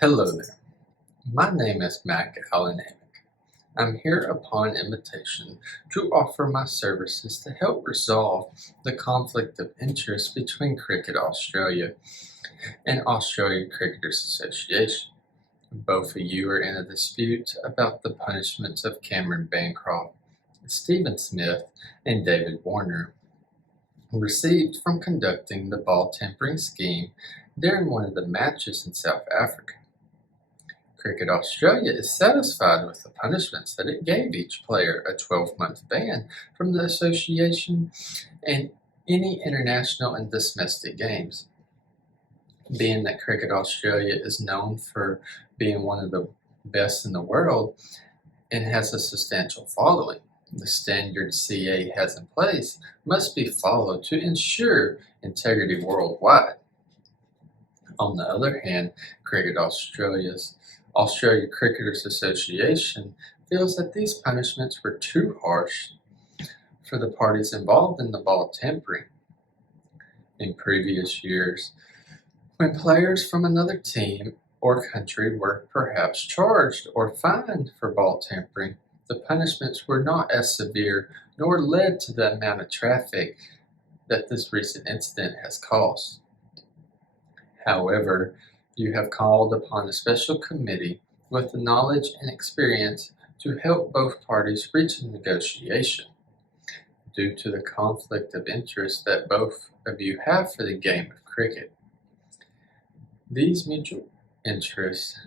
Hello there. My name is Mac Allen Amick. I'm here upon invitation to offer my services to help resolve the conflict of interest between Cricket Australia and Australia Cricketers Association. Both of you are in a dispute about the punishments of Cameron Bancroft, Stephen Smith, and David Warner received from conducting the ball tampering scheme during one of the matches in South Africa. Cricket Australia is satisfied with the punishments that it gave each player: a 12-month ban from the association and any international and domestic games. Being that Cricket Australia is known for being one of the best in the world and has a substantial following, the standards CA has in place must be followed to ensure integrity worldwide. On the other hand, Australia Cricketers Association feels that these punishments were too harsh for the parties involved in the ball tampering. In previous years, when players from another team or country were perhaps charged or fined for ball tampering, the punishments were not as severe nor led to the amount of traffic that this recent incident has caused. However, you have called upon a special committee with the knowledge and experience to help both parties reach a negotiation. Due to the conflict of interest that both of you have for the game of cricket, these mutual interests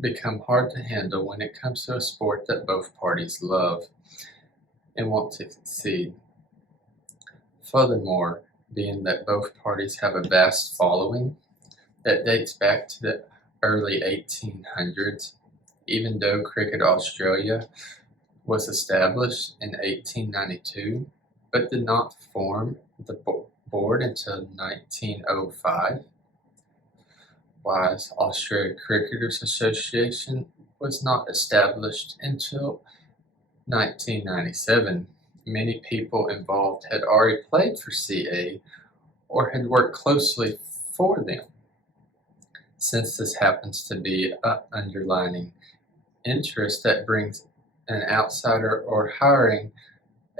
become hard to handle when it comes to a sport that both parties love and want to succeed. Furthermore, being that both parties have a vast following that dates back to the early 1800s, even though Cricket Australia was established in 1892 but did not form the board until 1905. While Australia Cricketers Association was not established until 1997. Many people involved had already played for CA or had worked closely for them. Since this happens to be an underlying interest that brings an outsider or hiring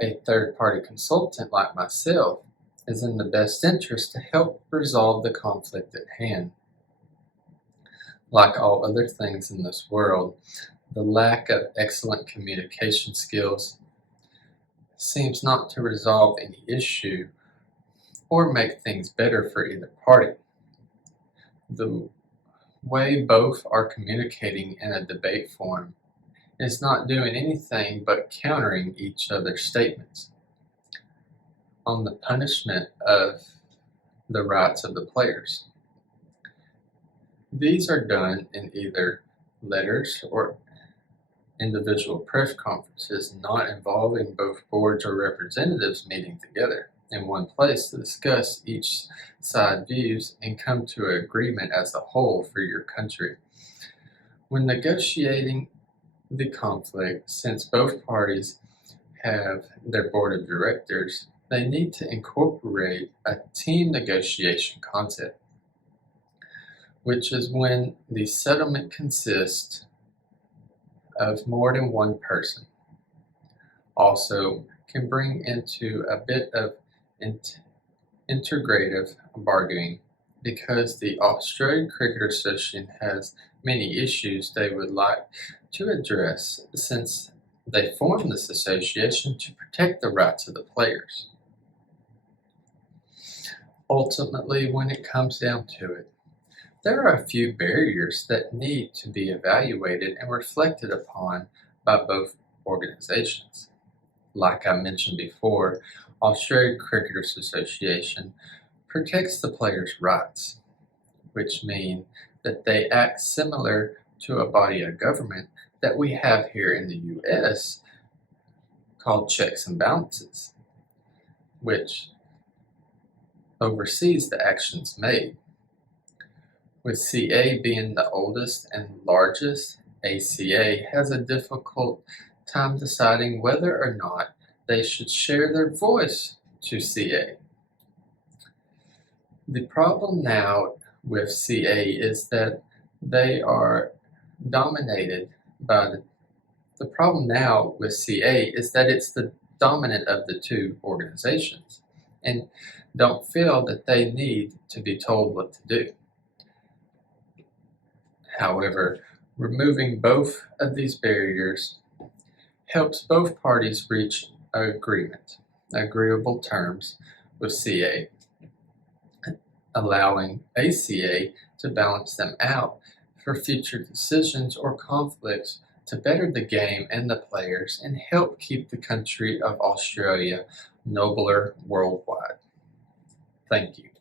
a third-party consultant like myself is in the best interest to help resolve the conflict at hand. Like all other things in this world, the lack of excellent communication skills seems not to resolve any issue or make things better for either party. The way both are communicating in a debate form is not doing anything but countering each other's statements on the punishment of the rights of the players. These are done in either letters or individual press conferences not involving both boards or representatives meeting together in one place to discuss each side views and come to an agreement as a whole for your country. When negotiating the conflict, since both parties have their board of directors, they need to incorporate a team negotiation concept, which is when the settlement consists of more than one person. Also can bring into a bit of integrative bargaining, because the Australian Cricket Association has many issues they would like to address since they formed this association to protect the rights of the players. Ultimately, when it comes down to it, there are a few barriers that need to be evaluated and reflected upon by both organizations. Like I mentioned before, Australia Cricketers Association protects the players' rights, which mean that they act similar to a body of government that we have here in the U.S. called checks and balances, which oversees the actions made. With CA being the oldest and largest, ACA has a difficult time deciding whether or not they should share their voice to CA. The problem now with CA is that They are dominated by the problem now with CA is that it's the dominant of the two organizations and don't feel that they need to be told what to do. However, removing both of these barriers helps both parties reach agreeable terms with CA, allowing ACA to balance them out for future decisions or conflicts to better the game and the players and help keep the country of Australia nobler worldwide. Thank you.